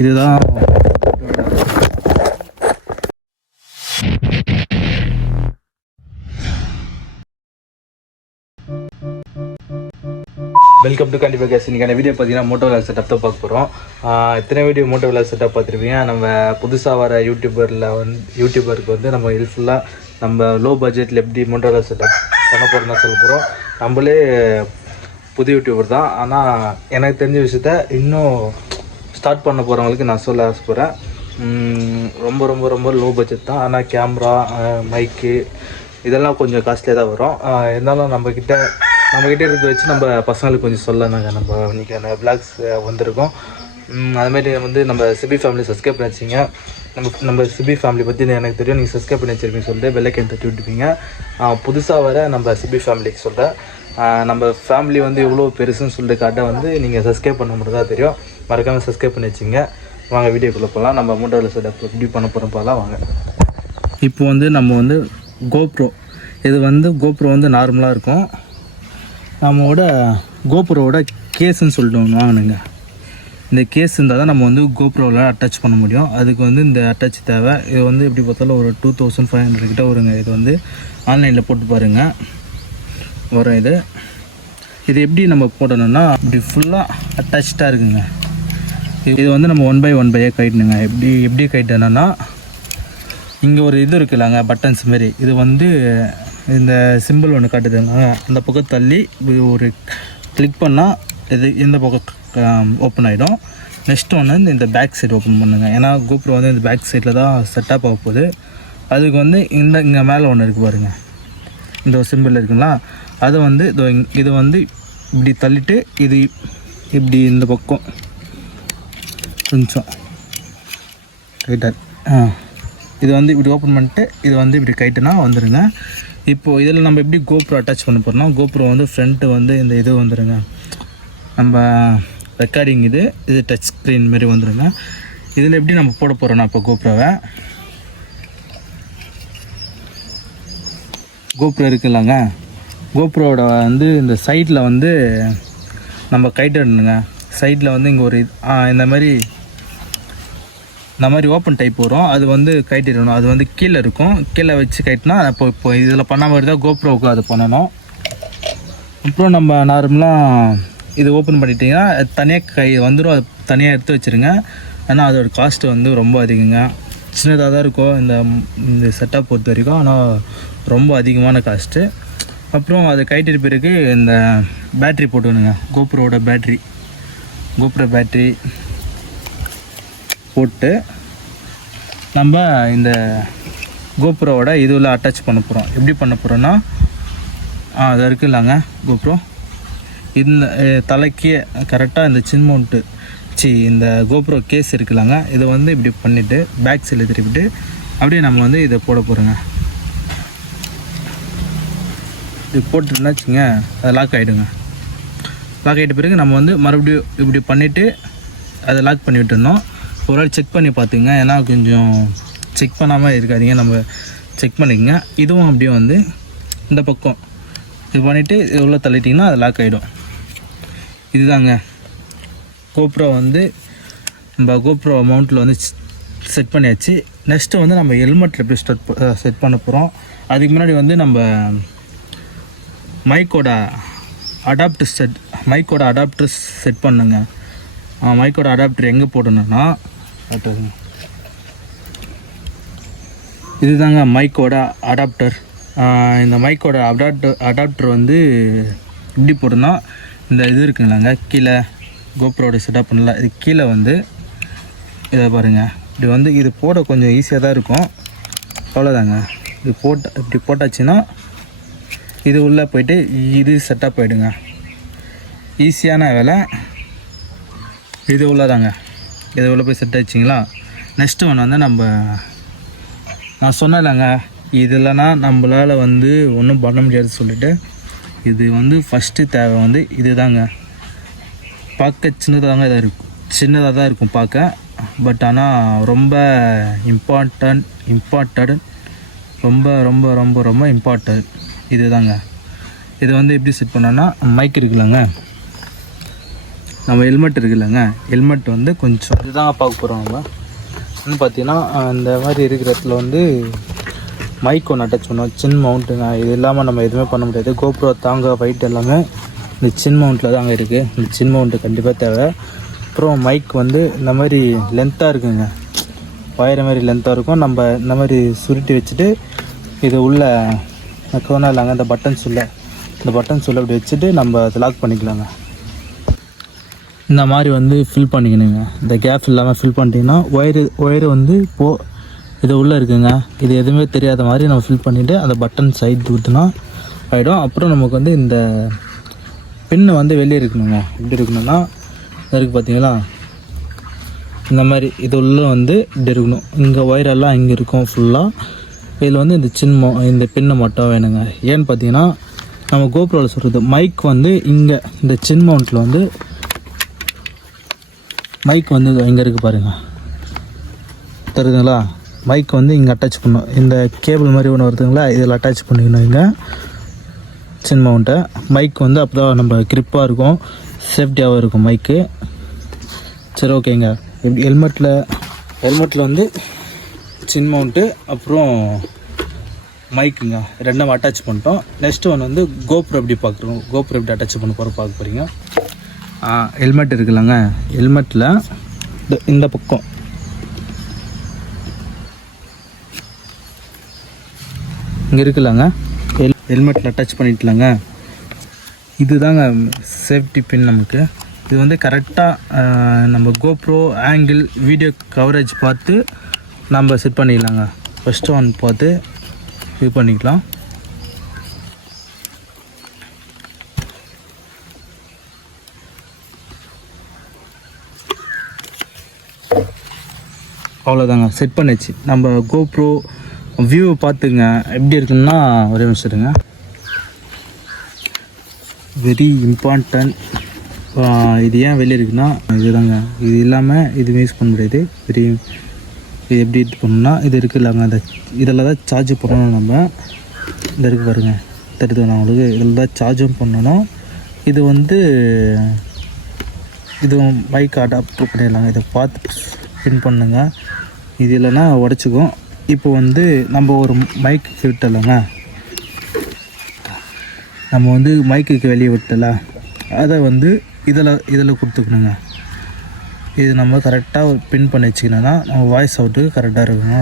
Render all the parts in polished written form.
இதுதான். Welcome to கண்டிப்பாக case. இன்றைக்கான வீடியோ பார்த்தீங்கன்னா மோட்டோ விளாக் செட்டப் தான் பார்க்க போகிறோம். எத்தனை வீடியோ மோட்டோ விளாக் செட்டப் பார்த்துருப்பீங்க. நம்ம புதுசாக வர யூடியூபருக்கு வந்து நம்ம ஹெல்ப்ஃபுல்லாக நம்ம லோ பட்ஜெட்டில் எப்படி மோட்டோ விளாக் செட்டப் பண்ண போகிறோம்னா சொல்ல போகிறோம். நம்மளே புது யூடியூபர் தான், ஆனால் எனக்கு தெரிஞ்ச விஷயத்த இன்னும் ஸ்டார்ட் பண்ண போகிறவங்களுக்கு நான் சொல்ல ஆசைப்பட்றேன். ரொம்ப ரொம்ப ரொம்ப லோ பட்ஜெட் தான், ஆனால் கேமரா, மைக்கு இதெல்லாம் கொஞ்சம் காஸ்ட்லியாக தான் வரும். இருந்தாலும் நம்மக்கிட்ட இருக்கிறத வச்சு நம்ம பசங்களுக்கு கொஞ்சம் சொல்லலாங்க. நம்ம இன்றைக்கான விளாக்ஸ் வந்திருக்கோம். அதுமாரி வந்து நம்ம சிபி ஃபேமிலி சப்ஸ்கிரைப் பண்ணி வச்சிங்க. நம்ம சிபி ஃபேமிலி பற்றி எனக்கு தெரியும், நீங்கள் சப்ஸ்கிரைப் பண்ணி வச்சுருப்பீங்கன்னு சொல்லிட்டு பெல்லைக்கன் தட்டி விட்டுப்பீங்க. புதுசாக வர நம்ம சிபி ஃபேமிலிக்கு சொல்கிறேன், நம்ம ஃபேமிலி வந்து எவ்வளோ பெருசுன்னு சொல்லிட்டு காட்ட வந்து நீங்கள் சப்ஸ்கிரைப் பண்ண மட்டும் தான் தெரியும். மறக்காமல் சப்ஸ்கிரைப் பண்ணி வச்சிங்க. வாங்க வீடியோக்குள்ளே போகலாம். நம்ம மூன்றாவது செட்டப் எப்படி பண்ண போகிறோம் போகலாம் வாங்க. இப்போ வந்து நம்ம வந்து கோப்ரோ, இது வந்து கோப்ரோ வந்து நார்மலாக இருக்கும். நம்மளோட கோப்ரோவோட கேஸுன்னு சொல்லிட்டு ஒன்று வாங்கினுங்க. இந்த கேஸ் இருந்தால் தான் நம்ம வந்து கோப்ரோவில் அட்டாச் பண்ண முடியும். அதுக்கு வந்து இந்த அட்டாச் தேவை. இது வந்து எப்படி பார்த்தாலும் ஒரு 2500 கிட்ட வருங்க. இது வந்து ஆன்லைனில் போட்டு பாருங்கள் வரும். இது எப்படி நம்ம போடணும்னா இப்படி ஃபுல்லாக அட்டாச்சாக இருக்குங்க. இது வந்து நம்ம 1/1 கைட்டணுங்க. எப்படி கைட்டணும்னா இங்கே ஒரு இது இருக்குல்லங்க, பட்டன்ஸ் மாரி. இது வந்து இந்த சிம்பிள் ஒன்று காட்டுதுங்க. அந்த பக்கம் தள்ளி ஒரு கிளிக் பண்ணால் இது இந்த பக்கம் ஓப்பன் ஆகிடும். நெக்ஸ்ட் ஒன்று இந்த பேக் சைடு ஓப்பன் பண்ணுங்க. ஏன்னா கோப்ரோ வந்து இந்த பேக் சைடில் தான் செட்டப் ஆக போகுது. அதுக்கு வந்து இங்கே மேலே ஒன்று இருக்குது பாருங்கள், இந்த ஒரு சிம்பிள் இருக்குங்களா, அதை வந்து இது வந்து இப்படி தள்ளிட்டு இது இப்படி இந்த பக்கம் கொஞ்சம் ரைட்டாக இது வந்து இப்படி ஓப்பன் பண்ணிட்டு இது வந்து இப்படி கைட்டுனா வந்துடுங்க. இப்போது இதில் நம்ம எப்படி கோப்ரோ அட்டாச் பண்ண போகிறோம்னா, கோப்ரோ வந்து ஃப்ரண்ட்டு வந்து இந்த இது வந்துடுங்க, நம்ம ரெக்கார்டிங் இது டச் ஸ்க்ரீன் மாரி வந்துடுங்க. இதில் எப்படி நம்ம போட போகிறோன்னா, இப்போ கோப்ரோ இருக்குல்லங்க, கோப்ரோவோட வந்து இந்த சைடில் வந்து நம்ம கைட்டணுங்க. சைடில் வந்து இங்கே ஒரு இந்த மாதிரி ஓப்பன் டைப் வரும். அது வந்து கைட்டிடணும். அது வந்து கீழே இருக்கும். கீழே வச்சு கைட்டினா இப்போ இதில் பண்ண மாதிரி தான் கோப்ரோவுக்கு அது பண்ணணும். அப்புறம் நம்ம நார்மலாக இது ஓப்பன் பண்ணிட்டீங்கன்னா தனியாக கை வந்துடும். அது தனியாக எடுத்து வச்சுருங்க. ஏன்னா அதோட காஸ்ட்டு வந்து ரொம்ப அதிகங்க. சின்னதாக தான் இருக்கும் இந்த செட்டப் பொறுத்த வரைக்கும், ஆனால் ரொம்ப அதிகமான காஸ்ட்டு. அப்புறம் அது கைட்டிட்டு பிறகு இந்த பேட்ரி போட்டுக்கணுங்க. கோப்ரோவோட கோப்ரோ பேட்ரி போட்டு நம்ம இந்த கோப்ரோவோட இதுவில் அட்டாச் பண்ண போகிறோம். எப்படி பண்ண போகிறோன்னா, அது இருக்குல்லங்க கோப்ரோ, இந்த தலைக்கு கரெக்டாக இந்த சின் மவுண்ட்டு இந்த கோப்ரோ கேஸ் இருக்குல்லங்க, இதை வந்து இப்படி பண்ணிவிட்டு பேக் சைடில் திருப்பிட்டு அப்படியே நம்ம வந்து இதை போட போகிறோங்க. இது போட்டுருந்தா வச்சுங்க, அது லாக் ஆகிடுங்க. லாக் ஆகிட்ட பிறகு நம்ம வந்து மறுபடியும் இப்படி பண்ணிவிட்டு அதை லாக் பண்ணி விட்டுருந்தோம். ஒரு வாட்டி செக் பண்ணி பார்த்துங்க. ஏன்னா கொஞ்சம் செக் பண்ணாமல் இருக்காதிங்க, நம்ம செக் பண்ணிக்கங்க. இதுவும் அப்படியே வந்து இந்த பக்கம் இது பண்ணிவிட்டு எவ்வளோ தள்ளிட்டிங்கன்னா அது லாக் ஆகிடும். இதுதாங்க கோப்ரோ வந்து நம்ம கோப்ரோ மவுண்ட்டில் வந்து செட் பண்ணியாச்சு. நெக்ஸ்ட்டு வந்து நம்ம ஹெல்மெட்டில் எப்படி செட் பண்ண போகிறோம். அதுக்கு முன்னாடி வந்து நம்ம மைக்கோட அடாப்டர் செட் பண்ணுங்க. மைக்கோட அடாப்டர் எங்கே போடணும்னா, இதுதாங்க மைக்கோட அடாப்டர். இந்த மைக்கோட அடாப்டர் வந்து இப்படி போட்டோம்னா, இந்த இது இருக்குங்களாங்க கீழே கோப்ரோட செட்டப் பண்ணல, இது கீழே வந்து இதை பாருங்கள். இப்படி வந்து இது போட கொஞ்சம் ஈஸியாக தான் இருக்கும், அவ்வளோதாங்க. இப்படி போட்டாச்சுன்னா இது உள்ளே போய்ட்டு இது செட்டப் ஆகிடுங்க. ஈஸியான வேலை. இது உள்ளதாங்க, இது உள்ள போய் செட் ஆகிடுச்சிங்களா. நெக்ஸ்ட்டு ஒன்று வந்து நான் சொன்னேன்லங்க, இது இல்லைன்னா நம்மளால் வந்து ஒன்றும் பண்ண முடியாதுன்னு சொல்லிவிட்டு, இது வந்து ஃபஸ்ட்டு தேவை வந்து இது தாங்க. பார்க்க சின்னதாக தான் இருக்கும் பார்க்க. பட் ஆனால் ரொம்ப இம்பார்ட்டன்ட் ரொம்ப ரொம்ப ரொம்ப ரொம்ப இம்பார்ட்டன்ட் இது தாங்க. இது வந்து எப்படி செட் பண்ணோன்னா, மைக் இருக்குல்லங்க, நம்ம ஹெல்மெட் இருக்குல்லங்க, ஹெல்மெட் வந்து கொஞ்சம் இதுதாங்க பார்க்க போகிறோம். நம்ம வந்து பார்த்தீங்கன்னா இந்த மாதிரி இருக்கிற இடத்துல வந்து மைக் ஒன்று அட்டாச் பண்ணுவோம், சின் மவுண்ட்டுங்க. இது இல்லாமல் நம்ம எதுவுமே பண்ண முடியாது. கோப்ரோ தாங்க வெயிட் எல்லாமே இந்த சின் மவுண்ட்டில் தாங்க இருக்குது. இந்த சின் மவுண்ட்டு கண்டிப்பாக தேவை. அப்புறம் மைக் வந்து இந்த மாதிரி லென்த்தாக இருக்குங்க, வயற மாதிரி லென்த்தாக இருக்கும். நம்ம இந்த மாதிரி சுருட்டி வச்சுட்டு இது உள்ள கோனா இல்லைங்க, இந்த பட்டன்ஸ் உள்ள அப்படி வச்சுட்டு நம்ம அதை லாக் பண்ணிக்கலாங்க. இந்த மாதிரி வந்து ஃபில் பண்ணிக்கணுங்க. இந்த கேப் இல்லாமல் ஃபில் பண்ணிட்டீங்கன்னா ஒயரு வந்து இது உள்ளே இருக்குங்க. இது எதுவுமே தெரியாத மாதிரி நம்ம ஃபில் பண்ணிவிட்டு அந்த பட்டன் சைடு ஊற்றுனா ஆகிடும். அப்புறம் நமக்கு வந்து இந்த பின்னு வந்து வெளியே இருக்கணுங்க. எப்படி இருக்கணும்னா இருக்குது பார்த்தீங்களா, இந்த மாதிரி இது உள்ள வந்து இப்படி இருக்கணும். இங்கே ஒயரெல்லாம் இங்கே இருக்கும் ஃபுல்லாக. இதில் வந்து இந்த பின்னை மட்டும் வேணுங்க. ஏன்னு பார்த்தீங்கன்னா நம்ம கோப்ரோவில் சொல்கிறது மைக் வந்து இங்கே இந்த சின் மவுண்ட்டில் வந்து மைக் வந்து இங்கே இருக்குது பாருங்கள், தெரியுதுங்களா? மைக் வந்து இங்கே அட்டாச் பண்ணணும். இந்த கேபிள் மாதிரி ஒன்று வருதுங்களா, இதில் அட்டாச் பண்ணிக்கணும் இங்கே சின் மவுண்ட்டை. மைக் வந்து அப்போ தான் நம்ம கிரிப்பாக இருக்கும், சேஃப்டியாகவும் இருக்கும் மைக்கு. சரி, ஓகேங்க. இப்படி ஹெல்மெட்டில் வந்து சின் மவுண்ட்டு அப்புறம் மைக்குங்க ரெண்டும் அட்டாச் பண்ணிட்டோம். நெக்ஸ்ட்டு ஒன்று வந்து கோப்ரோ எப்படி பார்க்குறோம், கோப்ரோ எப்படி அட்டாச் பண்ண பார்க்க போகிறீங்க. ஹெல்மெட் இருக்குல்லங்க, ஹெல்மெட்டில் இந்த பக்கம் இங்கே இருக்குல்லங்க, ஹெல்மெட்டில் அட்டாச் பண்ணிட்டலாங்க. இது தாங்க சேஃப்டி பின் நமக்கு. இது வந்து கரெக்டாக நம்ம கோப்ரோ ஆங்கிள் வீடியோ கவரேஜ் பார்த்து நம்ம செட் பண்ணிக்கலாங்க. ஃபஸ்ட்டு ஒன் பார்த்து இது பண்ணிக்கலாம். அவ்வளோதாங்க, செட் பண்ணிச்சு. நம்ம கோப்ரோ வியூவை பார்த்துங்க எப்படி இருக்குன்னா, ஒரே நிமிஷம் இருங்க. Very important. இது ஏன் வெளியே இருக்குன்னா இதுதாங்க, இது இல்லாமல் இது யூஸ் பண்ண முடியாது. இது எப்படி இது பண்ணணும்னா இது இருக்குது இல்லைங்க, அந்த இதில் தான் சார்ஜ் பண்ணணும். நம்ம இந்த இருக்குது பாருங்கள், தெரியுது நான் உங்களுக்கு, இதில் தான் சார்ஜும் பண்ணணும். இது வந்து இது மைக் அடாப்ட் பண்ணிடலாங்க. இதை பார்த்து பின் பண்ணுங்க. இது இல்லைன்னா உடச்சிக்கும். இப்போ வந்து நம்ம ஒரு மைக்கு விட்டலைங்க, நம்ம வந்து மைக்குக்கு வெளியே விட்டல, அதை வந்து இதில் கொடுத்துக்கணுங்க. இது நம்ம கரெக்டாக பின் பண்ணி வச்சுக்கணுன்னா நம்ம வாய்ஸ் அவுட்டுக்கு கரெக்டாக இருக்குங்க.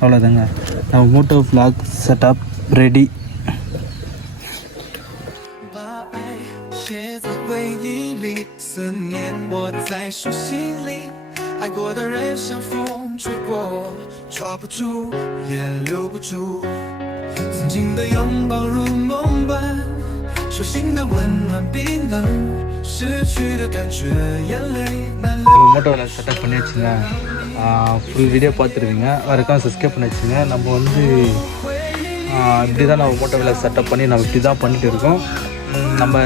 அவ்வளோதாங்க, நம்ம மோட்டோ vlog செட்டப் ரெடி.爱过的人像风吹过，抓不住也留不住，曾经的拥抱如梦般，手心的温暖冰冷，失去的感觉眼泪难流。மோட்டோவில் செட்டப் பண்ணி வச்சுங்க, ஃபுல் வீடியோ பார்த்துருவீங்க. வரைக்கும் சப்ஸ்கிரைப் பண்ணி வச்சுங்க. நம்ம வந்து இப்படி தான் நம்ம மோட்டோவில் செட்டப் பண்ணி நம்ம இப்படி தான் பண்ணிட்டு இருக்கோம். நம்ம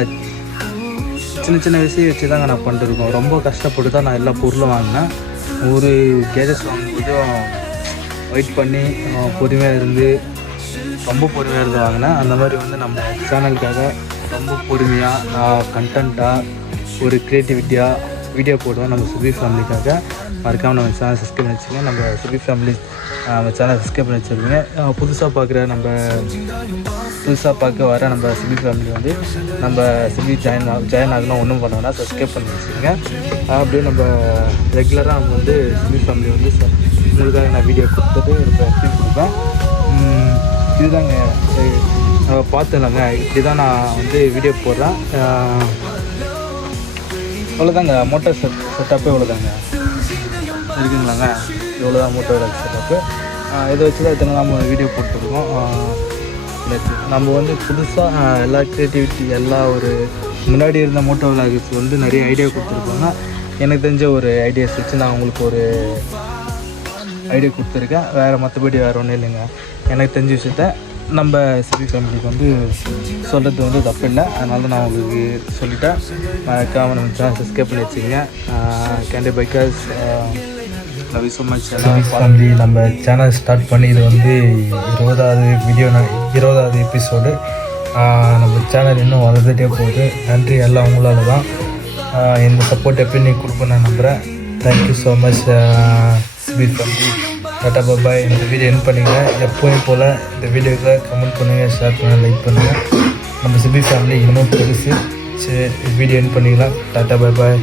சின்ன விஷயம் வச்சு தாங்க நான் பண்ணிட்டுருக்கோம். ரொம்ப கஷ்டப்பட்டு தான் நான் எல்லா பொருளும் வாங்கினேன். ஒரு கேஜஸ் வாங்கும்போதும் வெயிட் பண்ணி பொறுமையாக இருந்து வாங்கினேன். அந்த மாதிரி வந்து நம்ம சேனலுக்காக ரொம்ப பொறுமையாக கண்டென்ட்டாக ஒரு க்ரியேட்டிவிட்டியாக வீடியோ போடுவோம். நம்ம சுபி ஃபேமிலிக்காக மறக்காமல் நம்ம சேனல் சப்ஸ்கிரைப் பண்ணி வச்சுங்க. நம்ம சுபி ஃபேமிலி நம்ம சேனல் சப்ஸ்கிரைப் பண்ணி வச்சுருக்கீங்க. புதுசாக வர நம்ம சுபி ஃபேமிலி வந்து நம்ம சுபி ஜாயின் ஆகணும் ஒன்றும் பண்ணோன்னா சப்ஸ்கிரைப் பண்ணி வச்சுருங்க. அப்படியே நம்ம ரெகுலராக நம்ம வந்து சுபி ஃபேமிலி வந்து உங்களுக்காக நான் வீடியோ கொடுத்துட்டு இப்போ எப்படி கொடுப்பேன். இதுதாங்க பார்த்துலாங்க, இப்படி தான் நான் வந்து வீடியோ போடுறேன். இவ்வளோதாங்க மோட்டோ செட்டப்பே இவ்வளோதாங்க இருக்குங்களாங்க. இவ்வளோதான் மோட்டோ செட்டப்பு. இதை வச்சு தான் இத்தனை நம்ம வீடியோ போட்டுருக்கோம். நம்ம வந்து புதுசாக எல்லா க்ரியேட்டிவிட்டி எல்லா ஒரு முன்னாடி இருந்த மோட்டோ விலாக்ஸ் வந்து நிறைய ஐடியா கொடுத்துருப்பாங்க. எனக்கு தெரிஞ்ச ஒரு ஐடியாஸ் வச்சு நான் உங்களுக்கு ஒரு ஐடியா கொடுத்துருக்கேன். மற்றபடி வேறு ஒன்றும் இல்லைங்க. எனக்கு தெரிஞ்ச விஷயத்த நம்ம சுபி ஃபேமிலிக்கு வந்து சொல்கிறது வந்து தப்பு இல்லை. அதனால நான் உங்களுக்கு சொல்லிட்டேன். மறக்காம நம்ம சேனல் சப்ஸ்கிரைப் பண்ணி வச்சுக்கோங்க. Candy bikers love you so much family. நம்ம சேனல் ஸ்டார்ட் பண்ணி இது வந்து 20வது எபிசோடு. நம்ம சேனல் இன்னும் வளர்ந்துட்டே போகுது. நன்றி எல்லாம் உங்களால் தான். இந்த சப்போர்ட் எப்பயும் நீ கொடுப்பேன் நான் நம்புகிறேன். Thank you so much Sibi family. Tata bye. இந்த வீடியோ என் பண்ணிக்கிறேன். எப்போயும் போல் இந்த வீடியோவை கமெண்ட் பண்ணுங்கள், ஷேர் பண்ணுங்கள், லைக் பண்ணுங்கள். நம்ம சிபி ஃபேமிலி இன்னும் பெருசு. சரி, வீடியோ என் பண்ணிக்கலாம். டாட்டா பாய்.